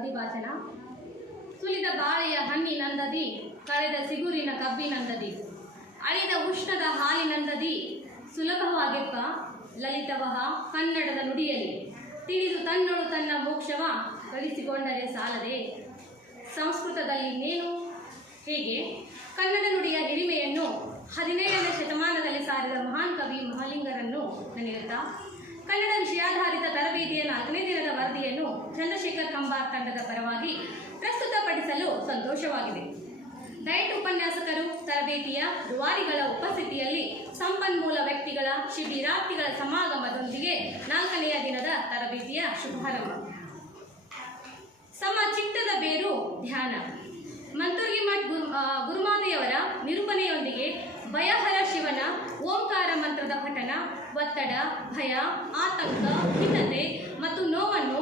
ಪ್ರತಿಭಾಚನ. ಸುಲಿದ ಬಾಳೆಯ ಹಣ್ಣಿನಂದದಿ, ಕಳೆದ ಸಿಗುರಿನ ಕಬ್ಬಿನಂದದಿ, ಅಳಿದ ಉಷ್ಣದ ಹಾಲಿನಂದದಿ, ಸುಲಭವಾಗಿಪ್ಪ ಲಲಿತವಹ ಕನ್ನಡದ ನುಡಿಯಲಿ, ತಿಳಿದು ತನ್ನೊಳು ತನ್ನ ಮೋಕ್ಷವ ಗಳಿಸಿಕೊಂಡರೆ ಸಾಲದೆ. ಸಂಸ್ಕೃತದಲ್ಲಿ ನೇನು ಹೇಗೆ ಕನ್ನಡ ನುಡಿಯ ಹಿರಿಮೆಯನ್ನು 17ನೇ ಶತಮಾನದಲ್ಲಿ ಸಾರಿದ ಮಹಾನ್ ಕವಿ ಮಹಾಲಿಂಗರನ್ನು ನೆನೆಯುತ್ತಾ ಕನ್ನಡ ವಿಷಯಾಧಾರಿತ ತರಬೇತಿಯ 4ನೇ ದಿನದ ವರದಿಯನ್ನು ಚಂದ್ರಶೇಖರ್ ಕಂಬಾರ್ ತಂಡದ ಪರವಾಗಿ ಪ್ರಸ್ತುತಪಡಿಸಲು ಸಂತೋಷವಾಗಿದೆ. ಡಯಟ್ ಉಪನ್ಯಾಸಕರು, ತರಬೇತಿಯ ರೂವಾರಿಗಳ ಉಪಸ್ಥಿತಿಯಲ್ಲಿ ಸಂಪನ್ಮೂಲ ವ್ಯಕ್ತಿಗಳ, ಶಿಬಿರಾರ್ಥಿಗಳ ಸಮಾಗಮದೊಂದಿಗೆ 4ನೆಯ ದಿನದ ತರಬೇತಿಯ ಶುಭಾರಂಭ. ಚಿತ್ತದ ಬೇರು ಧ್ಯಾನ. ಮಂತುರ್ಗಿ ಮಠ್ ಗುರುಮಾತೆಯವರ ನಿರೂಪಣೆಯೊಂದಿಗೆ ಭಯಹರ ಶಿವನ ಓಂಕಾರ ಮಂತ್ರದ ಪಠನ ಒತ್ತಡ, ಭಯ, ಆತಂಕ, ಖಿನ್ನತೆ ಮತ್ತು ನೋವನ್ನು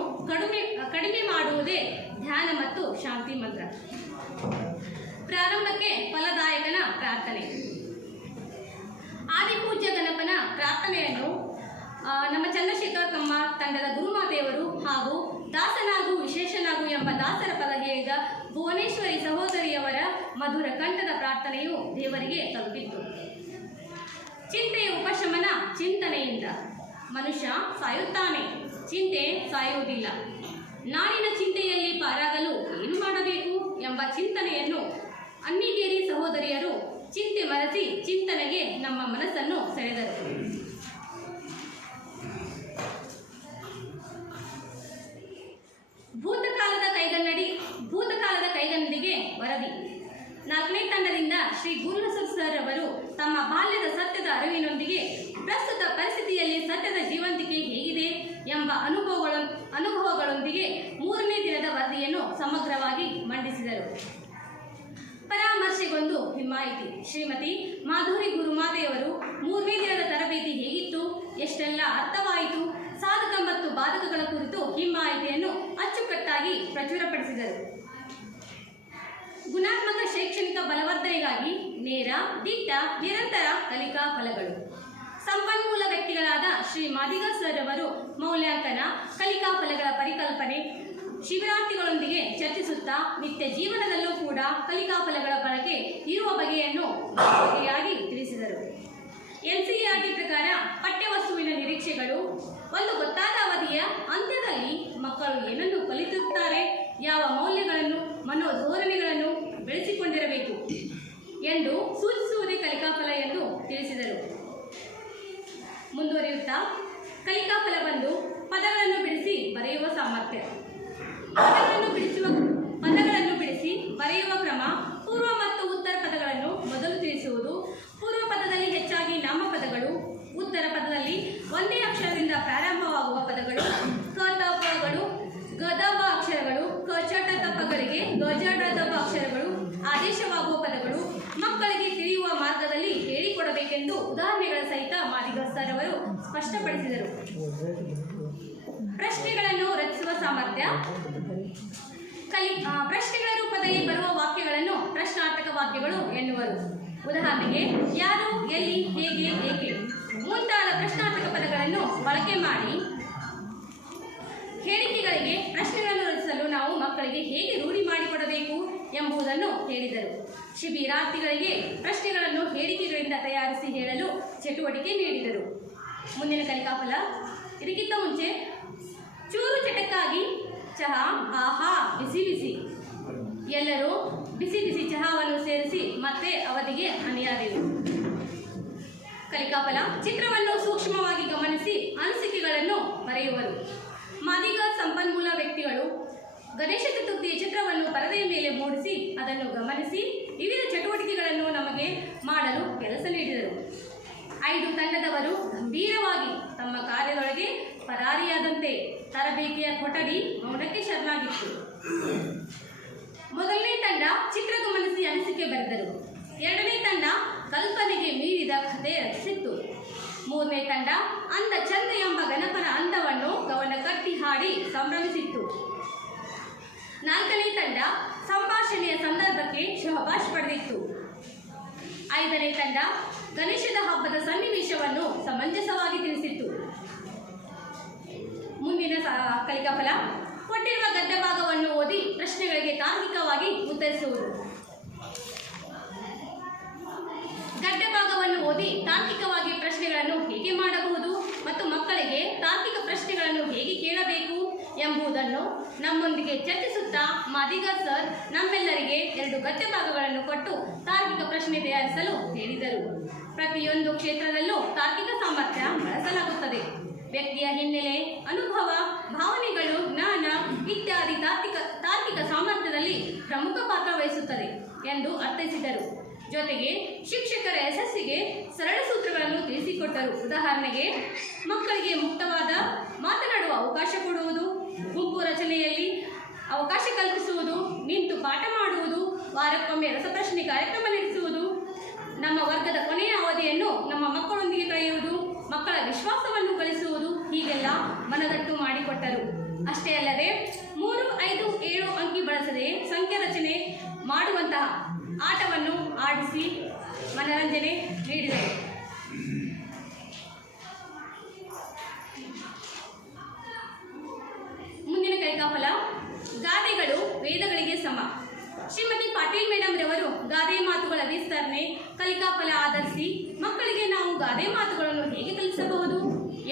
ಕಡಿಮೆ ಮಾಡುವುದೇ ಧ್ಯಾನ ಮತ್ತು ಶಾಂತಿ ಮಂತ್ರ. ಪ್ರಾರಂಭಕ್ಕೆ ಫಲದಾಯಕನ ಪ್ರಾರ್ಥನೆ. ಆದಿಪೂಜ್ಯ ಗಣಪನ ಪ್ರಾರ್ಥನೆಯನ್ನು ನಮ್ಮ ಚಂದ್ರಶೇಖರ್ ಕಂಬಾರ್ ತಂಡದ ಗುರುಮಾತೆಯವರು ಹಾಗೂ ದಾಸನಾಗು ವಿಶೇಷನಾಗು ಎಂಬ ದಾಸರ ಪದ ಹೇಳಿದ ಭುವನೇಶ್ವರಿ ಸಹೋದರಿಯವರ ಮಧುರ ಕಂಠದ ಪ್ರಾರ್ಥನೆಯು ದೇವರಿಗೆ ತಲುಪಿತ್ತು. ಚಿಂತೆಯ ಉಪಶಮನ ಚಿಂತನೆಯಿಂದ. ಮನುಷ್ಯ ಸಾಯುತ್ತಾನೆ, ಚಿಂತೆ ಸಾಯುವುದಿಲ್ಲ. ನಾಡಿನ ಚಿಂತೆಯಲ್ಲಿ ಪಾರಾಗಲು ಏನು ಮಾಡಬೇಕು ಎಂಬ ಚಿಂತನೆಯನ್ನು ಅನ್ನಿಗೇರಿ ಸಹೋದರಿಯರು ಚಿಂತೆ ಮರೆಸಿ ಚಿಂತನೆಗೆ ನಮ್ಮ ಮನಸ್ಸನ್ನು ಸೆಳೆದರು. ಭೂತಕಾಲದ ಕೈಗನ್ನಡಿಗೆ ವರದಿ. 4ನೇ ತಂಡದಿಂದ ಶ್ರೀ ಗುರುಬಸವ ಸರ್ ಅವರು ತಮ್ಮ ಬಾಲ್ಯದ ಸತ್ಯದ ಅರಿವಿನೊಂದಿಗೆ ಪ್ರಸ್ತುತ ಪರಿಸ್ಥಿತಿಯಲ್ಲಿ ಸತ್ಯದ ಜೀವಂತಿಕೆ ಹೇಗಿದೆ ಎಂಬ ಅನುಭವಗಳೊಂದಿಗೆ 3ನೇ ದಿನದ ವರದಿಯನ್ನು ಸಮಗ್ರವಾಗಿ ಮಂಡಿಸಿದರು. ಪರಾಮರ್ಶೆಗೊಂದು ಹಿಮ್ಮಾಯಿತಿ. ಶ್ರೀಮತಿ ಮಾಧುರಿ ಗುರುಮಾತೆಯವರು 3ನೇ ದಿನದ ತರಬೇತಿ ಹೇಗಿತ್ತು, ಎಷ್ಟೆಲ್ಲ ಅರ್ಥವಾಯಿತು, ಸಾಧಕ ಮತ್ತು ಬಾಧಕಗಳ ಕುರಿತು ಹಿಮ್ಮಾಯಿತಿಯನ್ನು ಅಚ್ಚುಕಟ್ಟಾಗಿ ಪ್ರಚುರಪಡಿಸಿದರು. ಗುಣಾತ್ಮಕ ಶೈಕ್ಷಣಿಕ ಬಲವರ್ಧನೆಗಾಗಿ ನೇರ, ದಿಟ್ಟ, ನಿರಂತರ ಕಲಿಕಾ ಫಲಗಳು. ಸಂಪನ್ಮೂಲ ವ್ಯಕ್ತಿಗಳಾದ ಶ್ರೀ ಮಾದಿಗ ಸರ್ ಅವರು ಮೌಲ್ಯಾಂಕನ, ಕಲಿಕಾ ಫಲಗಳ ಪರಿಕಲ್ಪನೆ, ಶಿಬಿರಾರ್ಥಿಗಳೊಂದಿಗೆ ಚರ್ಚಿಸುತ್ತಾ ನಿತ್ಯ ಜೀವನದಲ್ಲೂ ಕೂಡ ಕಲಿಕಾ ಫಲಗಳ ಬಳಕೆ ಇರುವ ಬಗೆಯನ್ನು ಬಗೆಯಾಗಿ ತಿಳಿಸಿದರು. ಎನ್ಸಿಇಆರ್ಟಿ ಪ್ರಕಾರ ಪಠ್ಯವಸ್ತುವಿನ ನಿರೀಕ್ಷೆಗಳು. ಒಂದು ಗೊತ್ತಾದ ಅವಧಿಯ ಅಂತ್ಯದಲ್ಲಿ ಮಕ್ಕಳು ಏನನ್ನು ಕಲಿತಿರುತ್ತಾರೆ, ಯಾವ ಮೌಲ್ಯಗಳನ್ನು, ಮನೋಧೋರಣೆಗಳನ್ನು ಬೆಳೆಸಿಕೊಂಡಿರಬೇಕು ಎಂದು ಸೂಚಿಸುವುದೇ ಕಲಿಕಾಫಲ ಎಂದು ತಿಳಿಸಿದರು. ಮುಂದುವರಿಯುತ್ತಾ ಕಲಿಕಾಫಲ ಬಂದು ಪದಗಳನ್ನು ಬಿಡಿಸಿ ಬರೆಯುವ ಸಾಮರ್ಥ್ಯ. ಪದಗಳನ್ನು ಬಿಡಿಸಿ ಬರೆಯುವ ಕ್ರಮ. ಪೂರ್ವ ಮತ್ತು ಉತ್ತರ ಪದಗಳನ್ನು ಮೊದಲು ತಿಳಿಸುವುದು. ಪೂರ್ವ ಪದದಲ್ಲಿ ಹೆಚ್ಚಾಗಿ ನಾಮಪದಗಳು, ಉತ್ತರ ಪದದಲ್ಲಿ ಒಂದೇ ಅಕ್ಷರದಿಂದ ಪ್ರಾರಂಭವಾಗುವ ಪದಗಳು, ಕತಪಗಳು, ಗದಬ ಅಕ್ಷರಗಳು, ಕಚಟತಪಗಳಿಗೆ ಗಜಡದಬ ಅಕ್ಷರಗಳು ಆದೇಶವಾಗುವ ಪದಗಳು ಮಕ್ಕಳಿಗೆ ತಿಳಿಯುವ ಮಾರ್ಗದಲ್ಲಿ ಹೇಳಿಕೊಡಬೇಕೆಂದು ಉದಾಹರಣೆಗಳ ಸಹಿತ ಮಾದಿಗ ಸರ್ ಅವರು ಸ್ಪಷ್ಟಪಡಿಸಿದರು. ಪ್ರಶ್ನೆಗಳನ್ನು ರಚಿಸುವ ಸಾಮರ್ಥ್ಯ. ಪ್ರಶ್ನೆಗಳ ರೂಪದಲ್ಲಿ ಬರುವ ವಾಕ್ಯಗಳನ್ನು ಪ್ರಶ್ನಾರ್ಥಕ ವಾಕ್ಯಗಳು ಎನ್ನುವರು. ಉದಾಹರಣೆಗೆ ಯಾರು, ಎಲ್ಲಿ, ಹೇಗೆ, ಏಕೆ ಮುಂತಾದ ಪ್ರಶ್ನಾರ್ಥಕ ಪದಗಳನ್ನು ಬಳಕೆ ಮಾಡಿ ಹೇಳಿಕೆಗಳಿಗೆ ಪ್ರಶ್ನೆಗಳನ್ನು ರಚಿಸಲು ನಾವು ಮಕ್ಕಳಿಗೆ ಹೇಗೆ ರೂಢಿ ಮಾಡಿಕೊಡಬೇಕು ಎಂಬುದನ್ನು ಹೇಳಿದರು. ಶಿಬಿರಾರ್ಥಿಗಳಿಗೆ ಪ್ರಶ್ನೆಗಳನ್ನು ಹೇಳಿಕೆಗಳಿಂದ ತಯಾರಿಸಿ ಹೇಳಲು ಚಟುವಟಿಕೆ ನೀಡಿದರು. ಮುಂದಿನ ಕಲಿಕಾಫಲ. ಇದಕ್ಕಿಂತ ಮುಂಚೆ ಚೂರು ಚಟಕ್ಕಾಗಿ ಚಹಾ, ಆಹಾ ಬಿಸಿ ಬಿಸಿ. ಎಲ್ಲರೂ ಬಿಸಿ ಬಿಸಿ ಚಹಾವನ್ನು ಸೇರಿಸಿ ಮತ್ತೆ ಅವಧಿಗೆ ಅಣಿಯಾದೆವು. ಕಲಿಕಾಫಲ. ಚಿತ್ರವನ್ನು ಸೂಕ್ಷ್ಮವಾಗಿ ಗಮನಿಸಿ ಅನಿಸಿಕೆಗಳನ್ನು ಬರೆಯುವರು. ಮಾದಿಗ ಸಂಪನ್ಮೂಲ ವ್ಯಕ್ತಿಗಳು ಗಣೇಶ ಚತುರ್ಥಿಯ ಚಿತ್ರವನ್ನು ಪರದೆಯ ಮೇಲೆ ಮೂಡಿಸಿ ಅದನ್ನು ಗಮನಿಸಿ ವಿವಿಧ ಚಟುವಟಿಕೆಗಳನ್ನು ನಮಗೆ ಮಾಡಲು ಕೆಲಸ ನೀಡಿದರು. 5 ತಂಡದವರು ಗಂಭೀರವಾಗಿ ತಮ್ಮ ಕಾರ್ಯದೊಳಗೆ ಪರಾರಿಯಾದಂತೆ ತರಬೇತಿಯ ಕೊಠಡಿ ಮೌನಕ್ಕೆ ಶರಣಾಗಿತ್ತು. ಮೊದಲನೇ ತಂಡ ಚಿತ್ರ ಗಮನಿಸಿ ಅನಿಸಿಕೆ ಬರೆದರು. 2ನೇ ತಂಡ ಕಲ್ಪನೆಗೆ ಮೀರಿದ ಕಥೆ ರಚಿಸಿತ್ತು. 3ನೇ ತಂಡ ಅಂದ ಚಂದ ಎಂಬ ಗಣಪನ ಅಂದವನ್ನು ಗವನ ಕಟ್ಟಿ ಹಾಡಿ ಸಂಭ್ರಮಿಸಿತ್ತು. 4ನೇ ತಂಡ ಸಂಭಾಷಣೆಯ ಸಂದರ್ಭಕ್ಕೆ ಶಹಬಾಷ್ ಪಡೆದಿತ್ತು. 5ನೇ ತಂಡ ಗಣೇಶದ ಹಬ್ಬದ ಸನ್ನಿವೇಶವನ್ನು ಸಮಂಜಸವಾಗಿ ತಿಳಿಸಿತ್ತು. ಮುಂದಿನ ಕಲಿಕಾಫಲ. ಕೊಟ್ಟಿರುವ ಗದ್ಯ ಭಾಗವನ್ನು ಓದಿ ಉತ್ತರಿಸುವುದು. ಗದ್ಯ ಭಾಗವನ್ನು ಓದಿ ತಾರ್ಕಿಕವಾಗಿ ಪ್ರಶ್ನೆಗಳನ್ನು ಹೇಗೆ ಮಾಡಬಹುದು ಮತ್ತು ಮಕ್ಕಳಿಗೆ ತಾರ್ಕಿಕ ಪ್ರಶ್ನೆಗಳನ್ನು ಹೇಗೆ ಕೇಳಬೇಕು ಎಂಬುದನ್ನು ನಮ್ಮೊಂದಿಗೆ ಚರ್ಚಿಸುತ್ತಾ ಮಾದಿಗ ಸರ್ ನಮ್ಮೆಲ್ಲರಿಗೆ 2 ಗದ್ಯ ಭಾಗಗಳನ್ನು ಕೊಟ್ಟು ತಾರ್ಕಿಕ ಪ್ರಶ್ನೆ ತಯಾರಿಸಲು ಹೇಳಿದರು. ಪ್ರತಿಯೊಂದು ಕ್ಷೇತ್ರದಲ್ಲೂ ತಾರ್ಕಿಕ ಸಾಮರ್ಥ್ಯ ಬಳಸಲಾಗುತ್ತದೆ. ವ್ಯಕ್ತಿಯ ಹಿನ್ನೆಲೆ, ಅನುಭವ, ಭಾವನೆಗಳು, ಜ್ಞಾನ ಇತ್ಯಾದಿ ತಾರ್ಕಿಕ ಸಾಮರ್ಥ್ಯದಲ್ಲಿ ಪ್ರಮುಖ ಪಾತ್ರ ವಹಿಸುತ್ತದೆ ಎಂದು ಅರ್ಥೈಸಿದರು. ಜೊತೆಗೆ ಶಿಕ್ಷಕರ ಯಶಸ್ಸಿಗೆ ಸರಳ ಸೂತ್ರಗಳನ್ನು ತಿಳಿಸಿಕೊಟ್ಟರು. ಉದಾಹರಣೆಗೆ, ಮಕ್ಕಳಿಗೆ ಮುಕ್ತವಾದ ಮಾತನಾಡುವ ಅವಕಾಶ ಕೊಡುವುದು, ಗುಂಪು ರಚನೆಯಲ್ಲಿ ಅವಕಾಶ ಕಲ್ಪಿಸುವುದು, ನಿಂತು ಪಾಠ ಮಾಡುವುದು, ವಾರಕ್ಕೊಮ್ಮೆ ರಸಪ್ರಶ್ನೆ ಕಾರ್ಯಕ್ರಮ ನಡೆಸುವುದು, ನಮ್ಮ ವರ್ಗದ ಕೊನೆಯ ಅವಧಿಯನ್ನು ನಮ್ಮ ಮಕ್ಕಳೊಂದಿಗೆ ಕಳೆಯುವುದು, ಮಕ್ಕಳ ವಿಶ್ವಾಸವನ್ನು ಗಳಿಸುವುದು, ಹೀಗೆಲ್ಲ ಮನದಟ್ಟು ಮಾಡಿಕೊಟ್ಟರು. ಅಷ್ಟೇ ಅಲ್ಲದೆ 3, 5, 7 ಅಂಕಿ ಬಳಸದೆ ಸಂಖ್ಯೆ ರಚನೆ ಮಾಡುವಂತಹ ಆಟವನ್ನು ಆಡಿಸಿ ಮನರಂಜನೆ ನೀಡಿದರು. ಮುಂದಿನ ಕೈಕಾಫಲ, ಗಾದೆಗಳು ವೇದಗಳಿಗೆ ಸಮ. ಶ್ರೀಮತಿ ಪಾಟೀಲ್ ಮೇಡಮ್ ರವರು ಗಾದೆ ಮಾತುಗಳ ವಿಸ್ತರಣೆ ಕಲಿಕಾಫಲ ಆಧರಿಸಿ ಮಕ್ಕಳಿಗೆ ನಾವು ಗಾದೆ ಮಾತುಗಳನ್ನು ಹೇಗೆ ಕಲಿಸಬಹುದು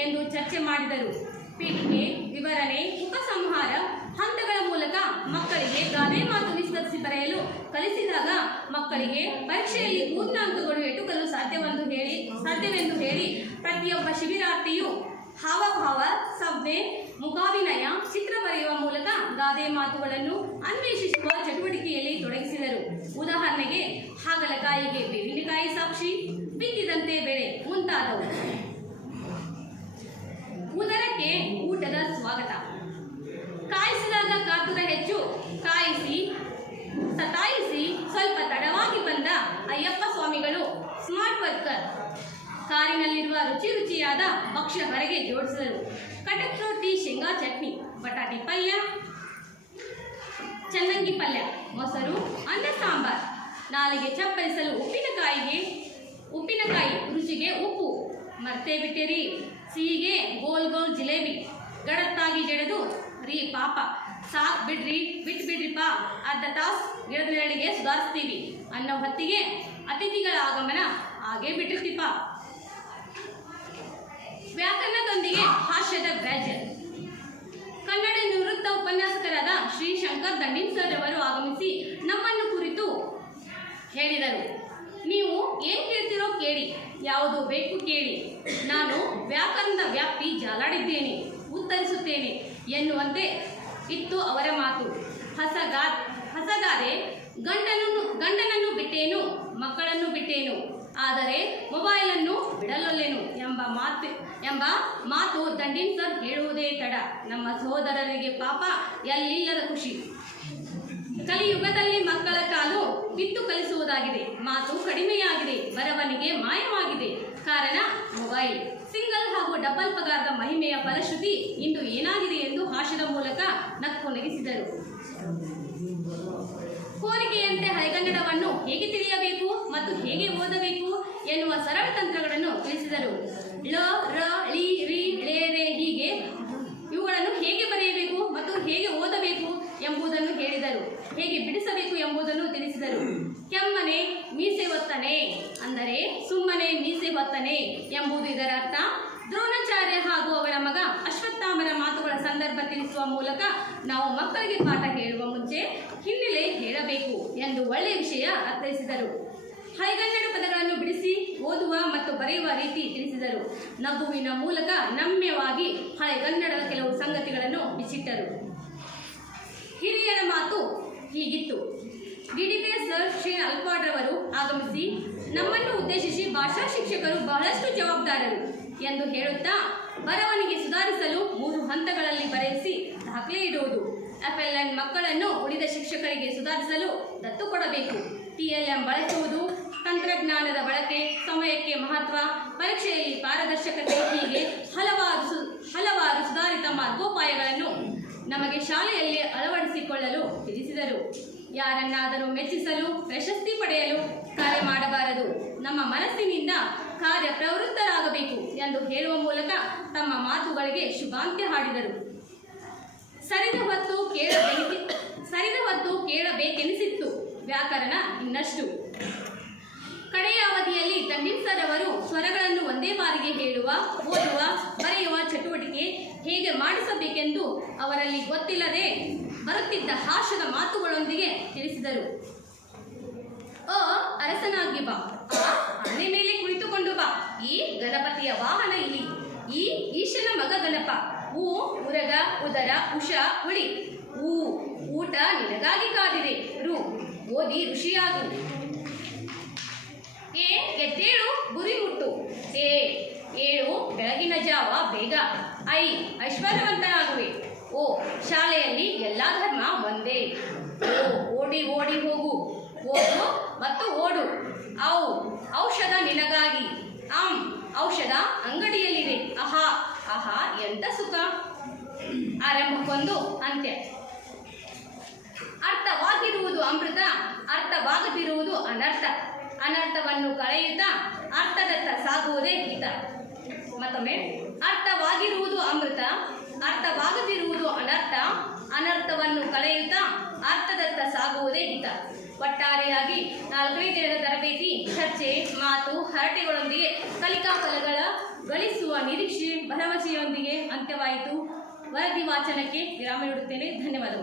ಎಂದು ಚರ್ಚೆ ಮಾಡಿದರು. ಪೀಠಿಕೆ, ವಿವರಣೆ, ಉಪಸಂಹಾರ ಹಂತಗಳ ಮೂಲಕ ಮಕ್ಕಳಿಗೆ ಗಾದೆ ಮಾತು ವಿಸ್ತರಿಸಿ ಬರೆಯಲು ಕಲಿಸಿದಾಗ ಮಕ್ಕಳಿಗೆ ಪರೀಕ್ಷೆಯಲ್ಲಿ ಪೂರ್ಣಾಂಕಗಳು ಎಟುಕಲು ಸಾಧ್ಯವೆಂದು ಹೇಳಿ ಪ್ರತಿಯೊಬ್ಬ ಶಿಬಿರಾರ್ಥಿಯು ಹಾವಭಾವ, ಸಂಜ್ಞೆ, ಮುಖಾಭಿನಯ, ಚಿತ್ರ ಬರೆಯುವ ಮೂಲಕ ಗಾದೆ ಮಾತುಗಳನ್ನು ಅನ್ವೇಷಿಸುವ ಚಟುವಟಿಕೆಯಲ್ಲಿ ತೊಡಗಿಸಿದರು. ಉದಾಹರಣೆಗೆ, ಹಾಗಲಕಾಯಿಗೆ ಬೇವಿನಕಾಯಿ ಸಾಕ್ಷಿ, ಬಿತ್ತಿದಂತೆ ಬೆಳೆ ಮುಂತಾದವು. ಉದರಕ್ಕೆ ಊಟದ ಸ್ವಾಗತ. ಕಾಯಿಸಿದಾಗ ಕಾತುರ ಹೆಚ್ಚು, ಕಾಯಿಸಿ ಸತಾಯಿಸಿ ಸ್ವಲ್ಪ ತಡವಾಗಿ ಬಂದ ಅಯ್ಯಪ್ಪ ಸ್ವಾಮಿಗಳು ಸ್ಮಾರ್ಟ್ ವರ್ಕರ್. ಕಾರಿನಲ್ಲಿರುವ ರುಚಿ ರುಚಿಯಾದ ಭಕ್ಷ್ಯ ಹೊರಗೆ ಜೋಡಿಸಿದರು. ಕಟಕ್ ರೊಟ್ಟಿ, ಶೇಂಗಾ ಚಟ್ನಿ, ಬಟಾಟಿ ಪಲ್ಯ, ಚನ್ನಂಗಿ ಪಲ್ಯ, ಮೊಸರು, ಅನ್ನ ಸಾಂಬಾರ್. ನಾಲಿಗೆ ಚಪ್ಪರಿಸಲು ಉಪ್ಪಿನಕಾಯಿ, ರುಚಿಗೆ ಉಪ್ಪು. ಮರ್ತೇ ಬಿಟ್ಟಿರಿ, ಸಿಹಿಗೆ ಗೋಲ್ ಗೋಲ್ ಜಿಲೇಬಿ. ಗಡತ್ತಾಗಿ ಜಡೆದು ರೀ ಪಾಪ, ಸಾಕ್ ಬಿಡ್ರಿ, ಬಿಟ್ಬಿಡ್ರಿಪ್ಪ, ಅರ್ಧ ತಾಸು ಗಿಡದ ನೆರಳಿಗೆ ಸುಧಾರಿಸ್ತೀವಿ ಅನ್ನೋ ಹೊತ್ತಿಗೆ ಅತಿಥಿಗಳ ಆಗಮನ ಹಾಗೇ ಬಿಟ್ಟಿರ್ತಿಪ್ಪ. ವ್ಯಾಕರಣದೊಂದಿಗೆ ಹಾಸ್ಯದ ಬ್ಯಾಜರ್. ಕನ್ನಡ ನಿವೃತ್ತ ಉಪನ್ಯಾಸಕರಾದ ಶ್ರೀ ಶಂಕರ್ ದಂಡಿನ್ ಸರ್ ಅವರು ಆಗಮಿಸಿ ನಮ್ಮನ್ನು ಕುರಿತು ಹೇಳಿದರು. ನೀವು ಏನ್ ಕೇಳ್ತಿರೋ ಕೇಳಿ, ಯಾವುದು ಬೇಕು ಕೇಳಿ, ನಾನು ವ್ಯಾಕರಣದ ವ್ಯಾಪ್ತಿ ಜಾಲಾಡಿದ್ದೇನೆ, ಉತ್ತರಿಸುತ್ತೇನೆ ಎನ್ನುವಂತೆ ಇತ್ತು ಅವರ ಮಾತು. ಹಸಗಾದೆ, ಗಂಡನನ್ನು ಬಿಟ್ಟೇನು, ಮಕ್ಕಳನ್ನು ಬಿಟ್ಟೇನು, ಆದರೆ ಮೊಬೈಲನ್ನು ಬಿಡಲೊಲ್ಲೆನು ಎಂಬ ಮಾತು ದಂಡಿನ್ ಸರ್ ಹೇಳುವುದೇ ತಡ. ನಮ್ಮ ಸಹೋದರರಿಗೆ ಪಾಪ ಎಲ್ಲಿಲ್ಲದ ಖುಷಿ. ಕಲಿಯುಗದಲ್ಲಿ ಮಕ್ಕಳ ಕಾಲು ಬಿತ್ತು ಕಲಿಸುವುದಾಗಿದೆ, ಮಾತು ಕಡಿಮೆಯಾಗಿದೆ, ಬರವಣಿಗೆ ಮಾಯವಾಗಿದೆ. ಕಾರಣ ಮೊಬೈಲ್. ಸಿಂಗಲ್ ಹಾಗೂ ಡಬಲ್ ಪಗಾರದ ಮಹಿಮೆಯ ಫಲಶ್ರುತಿ ಇಂದು ಏನಾಗಿದೆ ಎಂದು ಹಾಸ್ಯದ ಮೂಲಕ ನಕ್ಕು ನಗಿಸಿದರು. ಕೋರಿಕೆಯಂತೆ ಹಳೆಗನ್ನಡವನ್ನು ಹೇಗೆ ತಿಳಿಯಬೇಕು ಮತ್ತು ಹೇಗೆ ಓದಬೇಕು ಎನ್ನುವ ಸರಳ ತಂತ್ರಗಳನ್ನು ತಿಳಿಸಿದರು. ಳ, ರ, ಳಿ, ರಿ, ಳೆ, ರೇ ಹೀಗೆ ಇವುಗಳನ್ನು ಹೇಗೆ ಬರೆಯಬೇಕು ಮತ್ತು ಹೇಗೆ ಓದಬೇಕು ಎಂಬುದನ್ನು ಹೇಳಿದರು. ಹೇಗೆ ಬಿಡಿಸಬೇಕು ಎಂಬುದನ್ನು ತಿಳಿಸಿದರು. ಕೆಮ್ಮನೆ ಮೀಸೆ ಹೊತ್ತನೆ ಅಂದರೆ ಸುಮ್ಮನೆ ಮೀಸೆ ಹೊತ್ತನೆ ಎಂಬುದು ಇದರ ಅರ್ಥ. ದ್ರೋಣಾಚಾರ್ಯ ಹಾಗೂ ಅವರ ಮಗ ಅಶ್ವತ್ಥಾಮರ ಮಾತುಗಳ ಸಂದರ್ಭ ತಿಳಿಸುವ ಮೂಲಕ ನಾವು ಮಕ್ಕಳಿಗೆ ಪಾಠ ಹೇಳುವ ಮುಂಚೆ ಹಿನ್ನೆಲೆ ಹೇಳಬೇಕು ಎಂದು ಒಳ್ಳೆಯ ವಿಷಯ ಅರ್ಥೈಸಿದರು. ಹಳೆಗನ್ನಡ ಪದಗಳನ್ನು ಬಿಡಿಸಿ ಓದುವ ಮತ್ತು ಬರೆಯುವ ರೀತಿ ತಿಳಿಸಿದರು. ನಗುವಿನ ಮೂಲಕ ನಮ್ಯವಾಗಿ ಹಳೆಗನ್ನಡದ ಕೆಲವು ಸಂಗತಿಗಳನ್ನು ಬಿಚ್ಚಿಟ್ಟರು. ಹಿರಿಯರ ಮಾತು ಹೀಗಿತ್ತು. ಡಿಡಿಪಿಎಸ್ ಸರ್ ಶ್ರೀ ಅಲ್ಪಾಡ್ರವರು ಆಗಮಿಸಿ ನಮ್ಮನ್ನು ಉದ್ದೇಶಿಸಿ ಭಾಷಾ ಶಿಕ್ಷಕರು ಬಹಳಷ್ಟು ಜವಾಬ್ದಾರರು ಎಂದು ಹೇಳುತ್ತಾ ಬರವಣಿಗೆ ಸುಧಾರಿಸಲು 3 ಹಂತಗಳಲ್ಲಿ ಬರೆಯಿಸಿ ದಾಖಲೆ ಇಡುವುದು. FLN ಮಕ್ಕಳನ್ನು ಉಳಿದ ಶಿಕ್ಷಕರಿಗೆ ಸುಧಾರಿಸಲು ದತ್ತು ಕೊಡಬೇಕು. TLM ಬಳಸುವುದು, ತಂತ್ರಜ್ಞಾನದ ಬಳಕೆ, ಸಮಯಕ್ಕೆ ಮಹತ್ವ, ಪರೀಕ್ಷೆಯಲ್ಲಿ ಪಾರದರ್ಶಕತೆ ಹೀಗೆ ಹಲವಾರು ಸುಧಾರಿತ ಮಾರ್ಗೋಪಾಯಗಳನ್ನು ನಮಗೆ ಶಾಲೆಯಲ್ಲಿ ಅಳವಡಿಸಿಕೊಳ್ಳಲು ತಿಳಿಸಿದರು. ಯಾರನ್ನಾದರೂ ಮೆಚ್ಚಿಸಲು, ಪ್ರಶಸ್ತಿ ಪಡೆಯಲು ಕಾರ್ಯ ಮಾಡಬಾರದು, ನಮ್ಮ ಮನಸ್ಸಿನಿಂದ ಕಾರ್ಯ ಪ್ರವೃತ್ತರಾಗಬೇಕು ಎಂದು ಹೇಳುವ ಮೂಲಕ ತಮ್ಮ ಮಾತುಗಳಿಗೆ ಶುಭಾಂತ್ಯ ಹಾಡಿದರು. ಸರಿದ ಹೊತ್ತು ಕೇಳಬೇಕೆನಿಸಿತ್ತು, ವ್ಯಾಕರಣ ಇನ್ನಷ್ಟು. ಕಡೆಯ ಅವಧಿಯಲ್ಲಿ ತಂಡಿನ್ ಅವರು ಸ್ವರಗಳನ್ನು ಒಂದೇ ಬಾರಿಗೆ ಹೇಳುವ, ಓದುವ, ಬರೆಯುವ ಚಟುವಟಿಕೆ ಹೇಗೆ ಮಾಡಿಸಬೇಕೆಂದು ಅವರಲ್ಲಿ ಗೊತ್ತಿಲ್ಲದೆ ಬರುತ್ತಿದ್ದ ಹಾಸ್ಯದ ಮಾತುಗಳೊಂದಿಗೆ ತಿಳಿಸಿದರು. ಅ ಅರಸನಾಗಿ ಬಾ, ಆ ಆನೆ ಮೇಲೆ ಕುಳಿತುಕೊಂಡು ಬಾ, ಈ ಗಣಪತಿಯ ವಾಹನ ಇಲಿ, ಈ ಈಶನ ಮಗ ಗಣಪ, ಊ ಉರಗ ಉದರ ಉಷ ಹುಳಿ, ಊ ಊಟ ನಿನಗಾಗಿ ಕಾದಿದೆ, ರು ಓದಿ ಋಷಿಯಾಗು, ಎ ಎದ್ದೇಳು ಗುರಿ ಮುಟ್ಟು, ಏ ಏಳು ಬೆಳಗಿನ ಜಾವ ಬೇಗ, ಐ ಐಶ್ವರ್ಯವಂತನಾಗುವೆ, ಓ ಶಾಲೆಯಲ್ಲಿ ಎಲ್ಲ ಧರ್ಮ ಒಂದೇ, ಓ ಓಡಿ ಓಡಿ ಹೋಗು, ಓಡು ಮತ್ತು ಓಡು, ಔ ಔಷಧ ನಿನಗಾಗಿ, ಔಷಧ ಅಂಗಡಿಯಲ್ಲಿದೆ, ಆಹಾ ಆಹಾ ಎಂತ ಸುಖ. ಆರಂಭಕ್ಕೊಂದು ಅಂತ್ಯ. ಅರ್ಥವಾಗಿರುವುದು ಅಮೃತ, ಅರ್ಥವಾಗದಿರುವುದು ಅನರ್ಥ, ಅನರ್ಥವನ್ನು ಕಳೆಯುತ್ತಾ ಅರ್ಥದತ್ತ ಸಾಗುವುದೇ ಹಿತ. ಮತ್ತೊಮ್ಮೆ, ಅರ್ಥವಾಗಿರುವುದು ಅಮೃತ, ಅರ್ಥವಾಗದಿರುವುದು ಅನರ್ಥ, ಅನರ್ಥವನ್ನು ಕಳೆಯುತ್ತಾ ಅರ್ಥದತ್ತ ಸಾಗುವುದೇ ಹಿತ. ಒಟ್ಟಾರೆಯಾಗಿ 4ನೇ ದಿನದ ತರಬೇತಿ ಚರ್ಚೆ, ಮಾತು, ಹರಟೆಗಳೊಂದಿಗೆ ಕಲಿಕಾ ಫಲಗಳ ಗಳಿಸುವ ನಿರೀಕ್ಷೆ ಭರವಸೆಯೊಂದಿಗೆ ಅಂತ್ಯವಾಯಿತು. ವರದಿ ವಾಚನಕ್ಕೆ ವಿರಾಮ ನೀಡುತ್ತೇನೆ. ಧನ್ಯವಾದಗಳು.